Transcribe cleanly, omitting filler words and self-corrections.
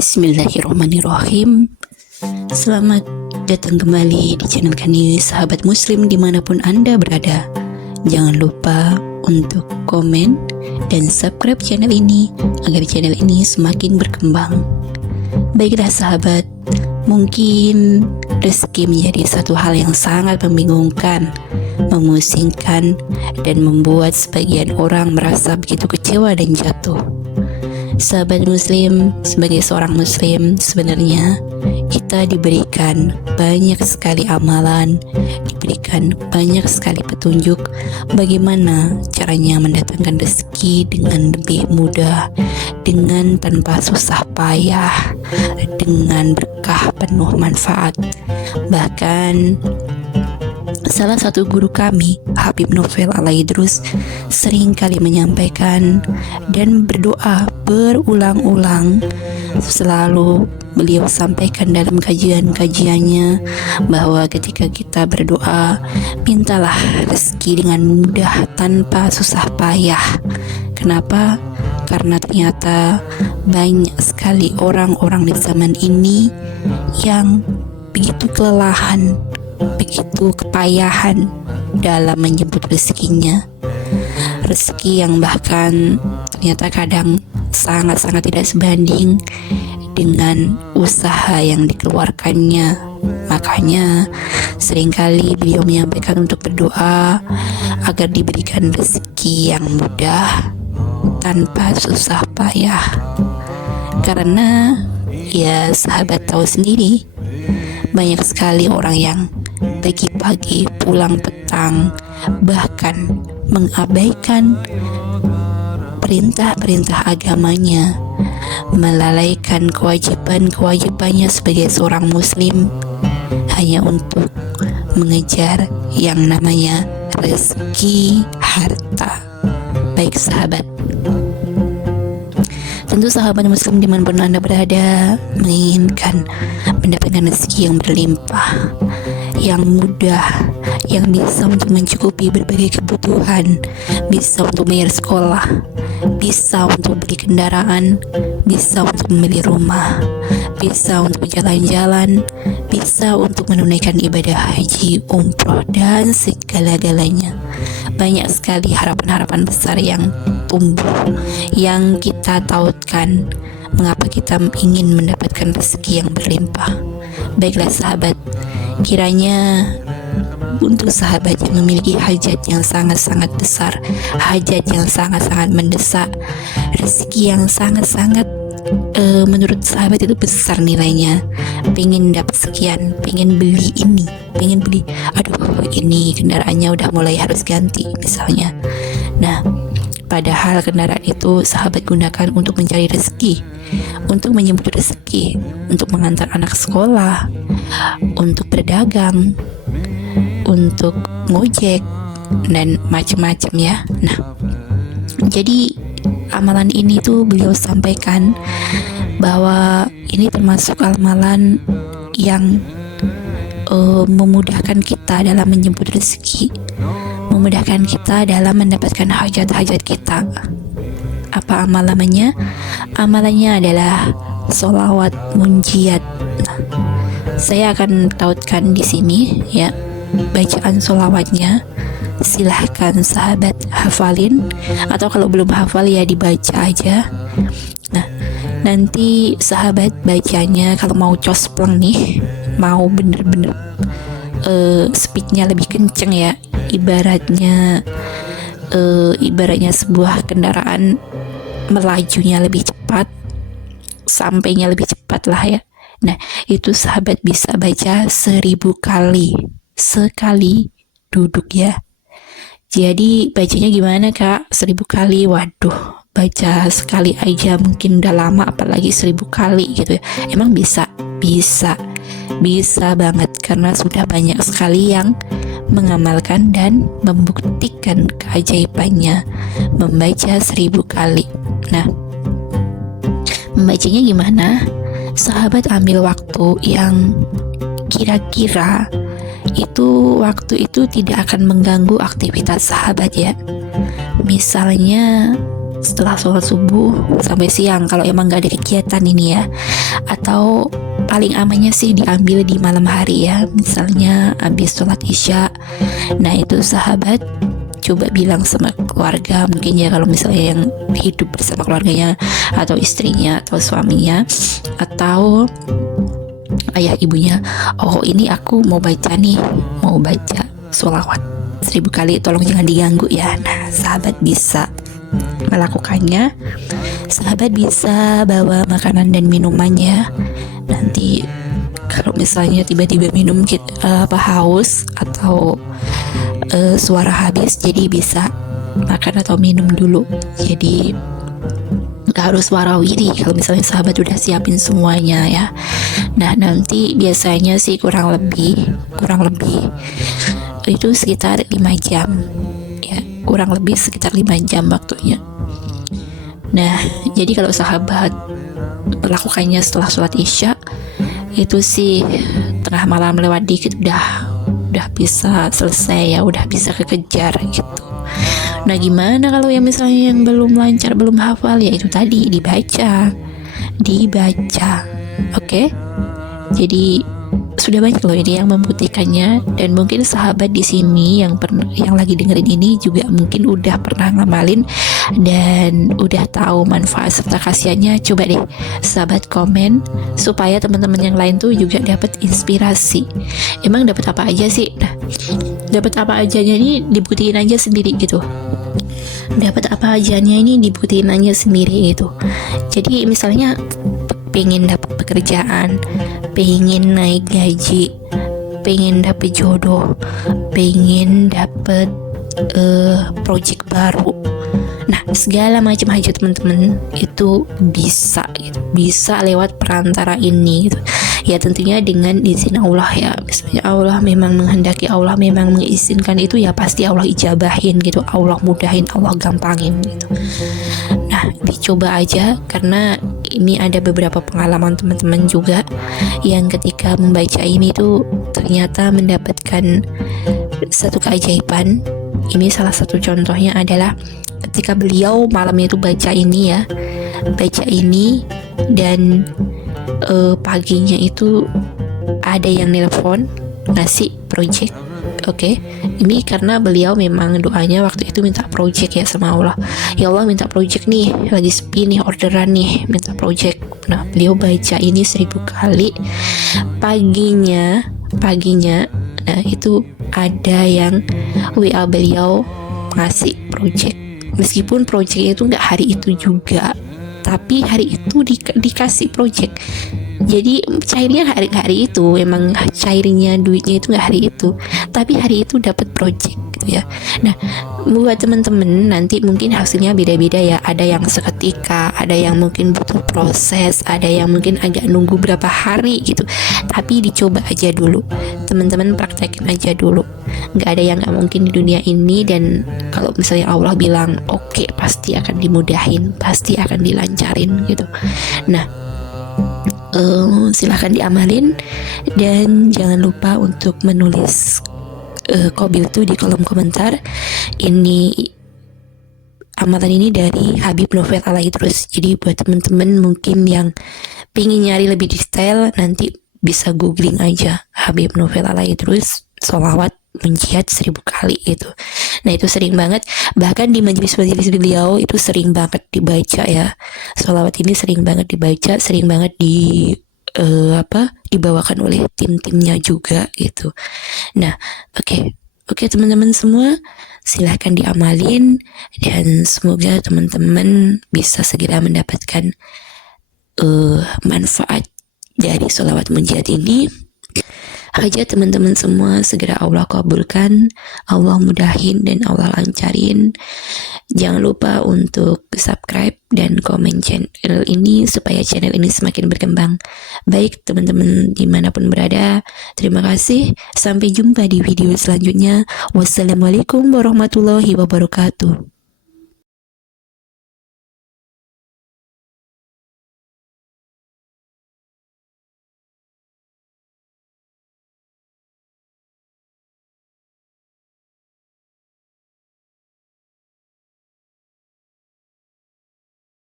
Bismillahirrahmanirrahim. Selamat datang kembali di channel kami, sahabat muslim dimanapun Anda berada. Jangan lupa untuk komen dan subscribe channel ini agar channel ini semakin berkembang. Baiklah sahabat, mungkin rezeki menjadi satu hal yang sangat membingungkan, memusingkan, dan membuat sebagian orang merasa begitu kecewa dan jatuh. Sahabat muslim, sebagai seorang muslim, sebenarnya kita diberikan banyak sekali amalan, diberikan banyak sekali petunjuk bagaimana caranya mendatangkan rezeki dengan lebih mudah, dengan tanpa susah payah, dengan berkah penuh manfaat. Bahkan salah satu guru kami, Habib Novel Alaidrus, sering kali menyampaikan dan berdoa berulang-ulang. Selalu beliau sampaikan dalam kajian-kajiannya bahwa ketika kita berdoa, mintalah rezeki dengan mudah tanpa susah payah. Kenapa? Karena ternyata banyak sekali orang-orang di zaman ini yang begitu kelelahan, begitu kepayahan dalam menyebut rezekinya. Rezeki yang bahkan ternyata kadang sangat-sangat tidak sebanding dengan usaha yang dikeluarkannya. Makanya seringkali beliau menyampaikan untuk berdoa agar diberikan rezeki yang mudah tanpa susah payah. Karena ya sahabat tahu sendiri, banyak sekali orang yang pagi-pagi pulang petang, bahkan mengabaikan perintah-perintah agamanya, melalaikan kewajiban-kewajibannya sebagai seorang muslim hanya untuk mengejar yang namanya rezeki harta. Baik sahabat, tentu sahabat muslim dimanapun Anda berada menginginkan mendapatkan rezeki yang berlimpah, yang mudah, yang bisa untuk mencukupi berbagai kebutuhan, bisa untuk bayar sekolah, bisa untuk beli kendaraan, bisa untuk membeli rumah, bisa untuk jalan-jalan, bisa untuk menunaikan ibadah haji, umroh, dan segala-galanya. Banyak sekali harapan-harapan besar yang tumbuh, yang kita tautkan mengapa kita ingin mendapatkan rezeki yang berlimpah. Baiklah sahabat, kiranya untuk sahabat yang memiliki hajat yang sangat-sangat besar, hajat yang sangat-sangat mendesak, rezeki yang sangat-sangat menurut sahabat itu besar nilainya, pengen dapat sekian, pengen beli ini, pengen beli, aduh ini kendaraannya udah mulai harus ganti misalnya. Nah, padahal kendaraan itu sahabat gunakan untuk mencari rezeki, untuk menyebut rezeki, untuk mengantar anak sekolah, untuk berdagang, untuk ngojek, dan macam-macam ya. Nah, jadi amalan ini tuh beliau sampaikan bahwa ini termasuk amalan yang memudahkan kita dalam menyebut rezeki, memudahkan kita dalam mendapatkan hajat-hajat kita. Apa amalannya? Amalannya adalah sholawat munjiat. Nah, saya akan tautkan di sini ya bacaan sholawatnya. Silahkan sahabat hafalin, atau kalau belum hafal ya dibaca aja. Nah, nanti sahabat bacanya kalau mau cospleng nih, mau bener-bener speednya lebih kenceng ya, ibaratnya sebuah kendaraan melajunya lebih cepat, sampainya lebih cepat lah ya. Nah, itu sahabat bisa baca 1000 kali sekali duduk ya. Jadi bacanya gimana kak? 1000 kali, waduh, baca sekali aja mungkin udah lama, apalagi 1000 kali gitu ya. Emang bisa banget, karena sudah banyak sekali yang mengamalkan dan membuktikan keajaibannya membaca 1000 kali. Nah, membacanya gimana? Sahabat ambil waktu yang kira-kira waktu itu tidak akan mengganggu aktivitas sahabat ya. Misalnya setelah sholat subuh sampai siang, kalau emang gak ada kegiatan ini ya, Atau paling amannya sih diambil di malam hari ya, misalnya habis sholat isya. Nah itu sahabat coba bilang sama keluarga, mungkin ya kalau misalnya yang hidup bersama keluarganya, atau istrinya, atau suaminya, atau ayah ibunya, oh ini aku mau baca nih, mau baca sholawat 1000 kali, tolong jangan diganggu ya. Nah sahabat bisa melakukannya. Sahabat bisa bawa makanan dan minumannya. Nanti kalau misalnya tiba-tiba minum haus atau suara habis, jadi bisa makan atau minum dulu. Jadi nggak harus warawiri kalau misalnya sahabat udah siapin semuanya ya. Nah nanti biasanya sih kurang lebih itu sekitar 5 jam ya, kurang lebih sekitar 5 jam waktunya. Nah jadi kalau sahabat melakukannya setelah sholat isya, itu sih tengah malam lewat dikit udah bisa selesai ya, udah bisa kekejar gitu. Nah gimana kalau yang misalnya yang belum lancar, belum hafal, ya itu tadi dibaca. Oke? Jadi sudah banyak loh ini yang membuktikannya, dan mungkin sahabat di sini yang lagi dengerin ini juga mungkin udah pernah ngamalin dan udah tahu manfaat serta khasiatnya. Coba deh sahabat komen supaya teman-teman yang lain tuh juga dapat inspirasi. Emang dapat apa aja sih? Nah, dapat apa ajanya ini dibuktiin aja sendiri gitu. Dapat apa ajanya ini dibuktiin aja sendiri gitu. Jadi misalnya pengen dapat pekerjaan, pengen naik gaji, pengen dapet jodoh, pengen dapet project baru. Nah segala macam aja teman-teman itu bisa gitu, bisa lewat perantara ini gitu. Ya tentunya dengan izin Allah ya. Misalnya Allah memang menghendaki, Allah memang mengizinkan, itu ya pasti Allah ijabahin gitu, Allah mudahin, Allah gampangin gitu. Nah dicoba aja, karena ini ada beberapa pengalaman teman-teman juga yang ketika membaca ini tuh ternyata mendapatkan satu keajaiban. Ini salah satu contohnya adalah ketika beliau malamnya itu baca ini dan paginya itu ada yang nelpon ngasih project. Oke, ini karena beliau memang doanya waktu itu minta project ya sama Allah. Ya Allah minta project nih, lagi sepi nih orderan nih, minta project. Nah beliau baca ini 1000 kali. Paginya nah itu ada yang WA beliau ngasih project. Meskipun projectnya itu nggak hari itu juga, tapi hari itu dikasih project. Jadi cairnya hari itu, emang cairnya duitnya itu nggak hari itu, tapi hari itu dapat project gitu ya. Nah buat teman-teman nanti mungkin hasilnya beda-beda ya. Ada yang seketika, ada yang mungkin butuh proses, ada yang mungkin agak nunggu berapa hari gitu. Tapi dicoba aja dulu, teman-teman praktekin aja dulu. Nggak ada yang nggak mungkin di dunia ini, dan kalau misalnya Allah bilang oke, pasti akan dimudahin, pasti akan dilancarin gitu. Nah silahkan diamalin, dan jangan lupa untuk menulis Qabil tuh di kolom komentar. Ini amalan ini dari Habib Novel Alaidrus. Jadi buat teman-teman mungkin yang pengen nyari lebih detail, nanti bisa googling aja Habib Novel Alaidrus sholawat menjihad 1000 kali gitu. Nah itu sering banget, bahkan di majelis-majelis beliau itu sering banget dibaca ya. Sholawat ini sering banget dibaca, sering banget dibawakan oleh tim-timnya juga gitu. Nah oke teman-teman semua, silahkan diamalin, dan semoga teman-teman bisa segera mendapatkan manfaat dari sholawat munjiat ini. Hajat teman-teman semua segera Allah kabulkan, Allah mudahin, dan Allah lancarin. Jangan lupa untuk subscribe dan komen channel ini supaya channel ini semakin berkembang. Baik teman-teman dimanapun berada, terima kasih. Sampai jumpa di video selanjutnya. Wassalamualaikum warahmatullahi wabarakatuh.